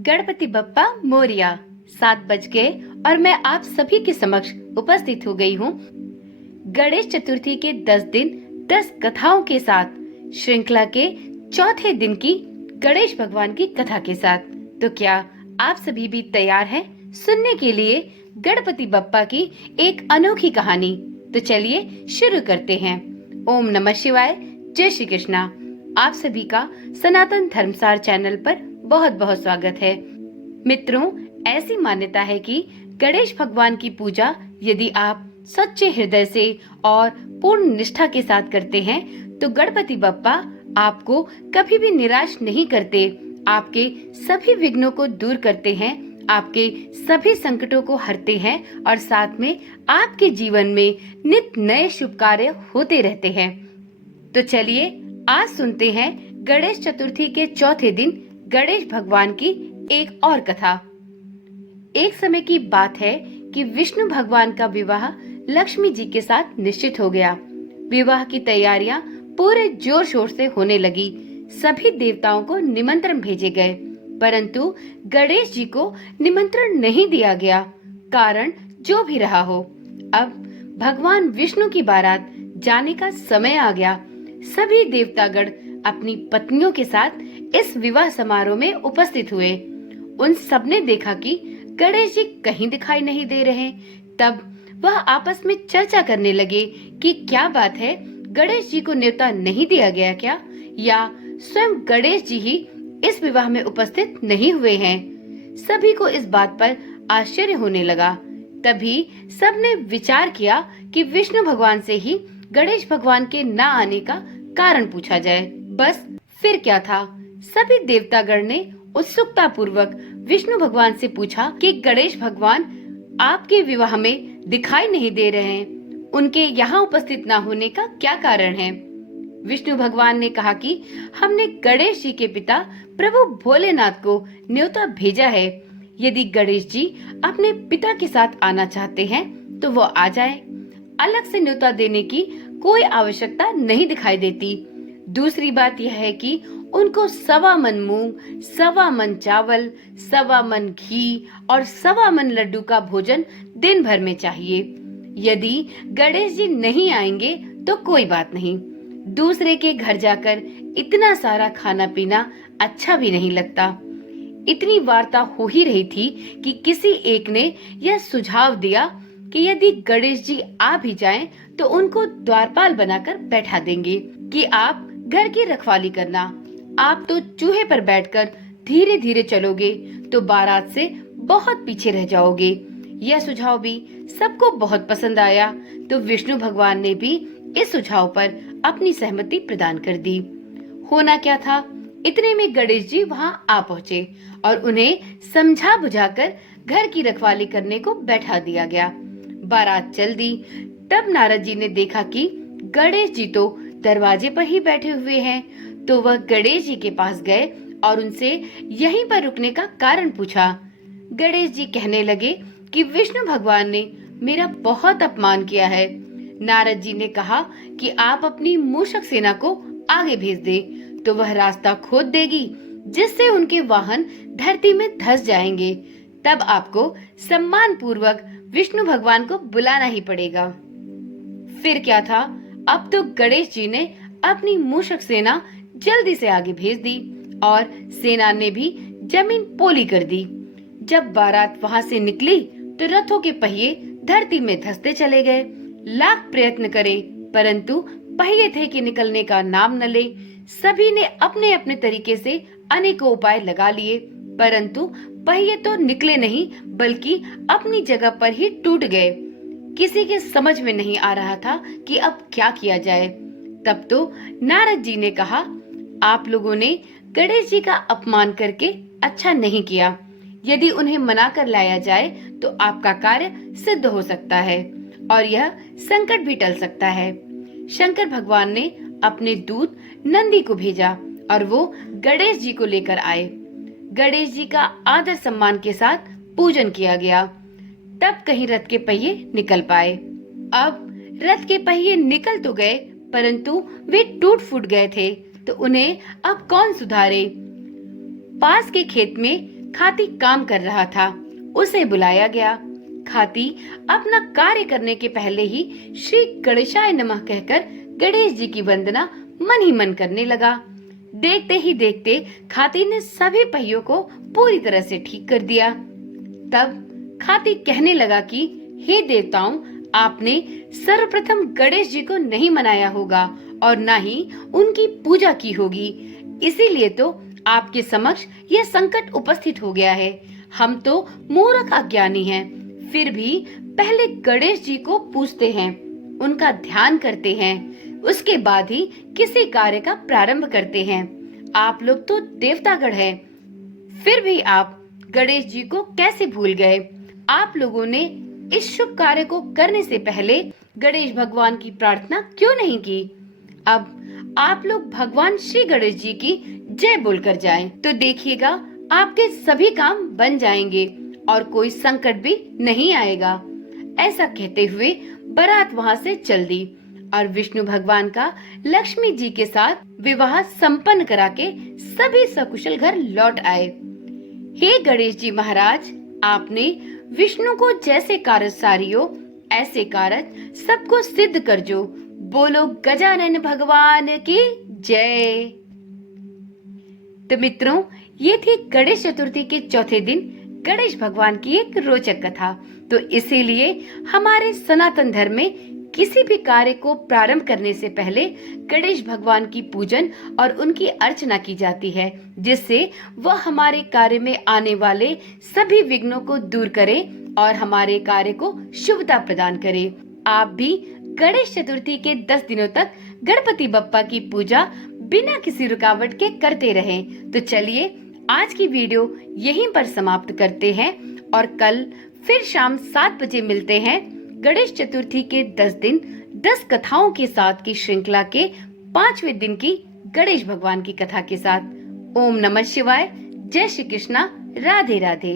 गणपति बप्पा मोरिया। 7 बज गए और मैं आप सभी के समक्ष उपस्थित हो गई हूँ गणेश चतुर्थी के 10 दिन 10 कथाओं के साथ, श्रृंखला के चौथे दिन की गणेश भगवान की कथा के साथ। तो क्या आप सभी भी तैयार हैं सुनने के लिए गणपति बप्पा की एक अनोखी कहानी? तो चलिए शुरू करते हैं। ओम नमः शिवाय, जय श्री कृष्णा। आप सभी का सनातन धर्मसार चैनल पर बहुत बहुत स्वागत है। मित्रों, ऐसी मान्यता है कि गणेश भगवान की पूजा यदि आप सच्चे हृदय से और पूर्ण निष्ठा के साथ करते हैं तो गणपति बप्पा आपको कभी भी निराश नहीं करते। आपके सभी विघ्नों को दूर करते हैं, आपके सभी संकटों को हरते हैं और साथ में आपके जीवन में नित नए शुभ कार्य होते रहते हैं। तो चलिए आज सुनते हैं गणेश चतुर्थी के चौथे दिन गणेश भगवान की एक और कथा। एक समय की बात है कि विष्णु भगवान का विवाह लक्ष्मी जी के साथ निश्चित हो गया। विवाह की तैयारियां पूरे जोर शोर से होने लगी। सभी देवताओं को निमंत्रण भेजे गए, परंतु गणेश जी को निमंत्रण नहीं दिया गया। कारण जो भी रहा हो, अब भगवान विष्णु की बारात जाने का समय आ गया। सभी देवतागण अपनी पत्नियों के साथ इस विवाह समारोह में उपस्थित हुए। उन सबने देखा कि गणेश जी कहीं दिखाई नहीं दे रहे। तब वह आपस में चर्चा करने लगे कि क्या बात है, गणेश जी को न्योता नहीं दिया गया क्या, या स्वयं गणेश जी ही इस विवाह में उपस्थित नहीं हुए हैं। सभी को इस बात पर आश्चर्य होने लगा। तभी सबने विचार किया कि विष्णु भगवान से ही गणेश भगवान के न आने का कारण पूछा जाए। बस फिर क्या था, सभी देवतागण ने उत्सुकता पूर्वक विष्णु भगवान से पूछा कि गणेश भगवान आपके विवाह में दिखाई नहीं दे रहे हैं, उनके यहाँ उपस्थित न होने का क्या कारण है? विष्णु भगवान ने कहा कि हमने गणेश जी के पिता प्रभु भोलेनाथ को न्योता भेजा है। यदि गणेश जी अपने पिता के साथ आना चाहते हैं तो वो आ जाएं। अलग से न्योता देने की कोई आवश्यकता नहीं दिखाई देती। दूसरी बात यह है कि उनको 1.25 मन मूंग, 1.25 मन चावल, 1.25 मन घी और 1.25 मन लड्डू का भोजन दिन भर में चाहिए। यदि गणेश जी नहीं आएंगे तो कोई बात नहीं, दूसरे के घर जाकर इतना सारा खाना पीना अच्छा भी नहीं लगता। इतनी वार्ता हो ही रही थी कि किसी एक ने यह सुझाव दिया कि यदि गणेश जी आ भी जाएं तो उनको द्वारपाल बनाकर बैठा देंगे कि आप घर की रखवाली करना। आप तो चूहे पर बैठकर धीरे धीरे चलोगे तो बारात से बहुत पीछे रह जाओगे। यह सुझाव भी सबको बहुत पसंद आया, तो विष्णु भगवान ने भी इस सुझाव पर अपनी सहमति प्रदान कर दी। होना क्या था, इतने में गणेश जी वहां आ पहुँचे और उन्हें समझा बुझाकर घर की रखवाली करने को बैठा दिया गया। बारात चल दी। तब नारद जी ने देखा कि गणेश जी तो दरवाजे पर ही बैठे हुए हैं, तो वह गणेश जी के पास गए और उनसे यहीं पर रुकने का कारण पूछा। गणेश जी कहने लगे कि विष्णु भगवान ने मेरा बहुत अपमान किया है। नारद जी ने कहा कि आप अपनी मूषक सेना को आगे भेज दे तो वह रास्ता खोद देगी, जिससे उनके वाहन धरती में धंस जाएंगे। तब आपको सम्मान पूर्वक विष्णु भगवान को बुलाना ही पड़ेगा। फिर क्या था, अब तो गणेश जी ने अपनी मूषक सेना जल्दी से आगे भेज दी और सेना ने भी जमीन पोली कर दी। जब बारात वहां से निकली तो रथों के पहिए धरती में धंसते चले गए। लाख प्रयत्न करे परंतु पहिए थे कि निकलने का नाम न ले। सभी ने अपने अपने तरीके से अनेकों उपाय लगा लिए, परंतु पहिए तो निकले नहीं बल्कि अपनी जगह पर ही टूट गए। किसी के समझ में नहीं आ रहा था कि अब क्या किया जाए। तब तो नारद जी ने कहा, आप लोगों ने गणेश जी का अपमान करके अच्छा नहीं किया। यदि उन्हें मना कर लाया जाए तो आपका कार्य सिद्ध हो सकता है और यह संकट भी टल सकता है। शंकर भगवान ने अपने दूत नंदी को भेजा और वो गणेश जी को लेकर आए। गणेश जी का आदर सम्मान के साथ पूजन किया गया। तब कहीं रथ के पहिए निकल पाए। अब रथ के पहिए निकल तो गए परंतु वे टूट फूट गए थे, तो उन्हें अब कौन सुधारे? पास के खेत में खाती काम कर रहा था, उसे बुलाया गया। खाती अपना कार्य करने के पहले ही श्री गणेशाय नमः कहकर गणेश जी की वंदना मन ही मन करने लगा। देखते ही देखते खाती ने सभी पहियों को पूरी तरह से ठीक कर दिया। तब खाती कहने लगा कि हे देवताओं, आपने सर्वप्रथम गणेश जी को नहीं मनाया होगा और न ही उनकी पूजा की होगी, इसीलिए तो आपके समक्ष यह संकट उपस्थित हो गया है। हम तो मूर्ख अज्ञानी हैं, फिर भी पहले गणेश जी को पूजते हैं, उनका ध्यान करते हैं, उसके बाद ही किसी कार्य का प्रारंभ करते हैं। आप लोग तो देवतागण हैं, फिर भी आप गणेश जी को कैसे भूल गए? आप लोगों ने इस शुभ कार्य को करने से पहले गणेश भगवान की प्रार्थना क्यों नहीं की? अब आप लोग भगवान श्री गणेश जी की जय बोलकर जाएं, तो देखिएगा आपके सभी काम बन जाएंगे और कोई संकट भी नहीं आएगा। ऐसा कहते हुए बारात वहाँ से चल दी और विष्णु भगवान का लक्ष्मी जी के साथ विवाह संपन्न करा के सभी सकुशल घर लौट आए। हे गणेश जी महाराज, आपने विष्णु को जैसे कारज सारियो, ऐसे कारज सबको सिद्ध कर जो। बोलो गजानन भगवान की जय। तो मित्रों, ये थी गणेश चतुर्थी के चौथे दिन गणेश भगवान की एक रोचक कथा। तो इसीलिए हमारे सनातन धर्म में किसी भी कार्य को प्रारंभ करने से पहले गणेश भगवान की पूजन और उनकी अर्चना की जाती है, जिससे वह हमारे कार्य में आने वाले सभी विघ्नों को दूर करे और हमारे कार्य को शुभता प्रदान करे। आप भी गणेश चतुर्थी के 10 दिनों तक गणपति बप्पा की पूजा बिना किसी रुकावट के करते रहें। तो चलिए आज की वीडियो यहीं पर समाप्त करते हैं और कल फिर शाम 7 बजे मिलते हैं गणेश चतुर्थी के 10 दिन 10 कथाओं के साथ की श्रृंखला के 5वें दिन की गणेश भगवान की कथा के साथ। ओम नमः शिवाय। जय श्री कृष्णा। राधे राधे।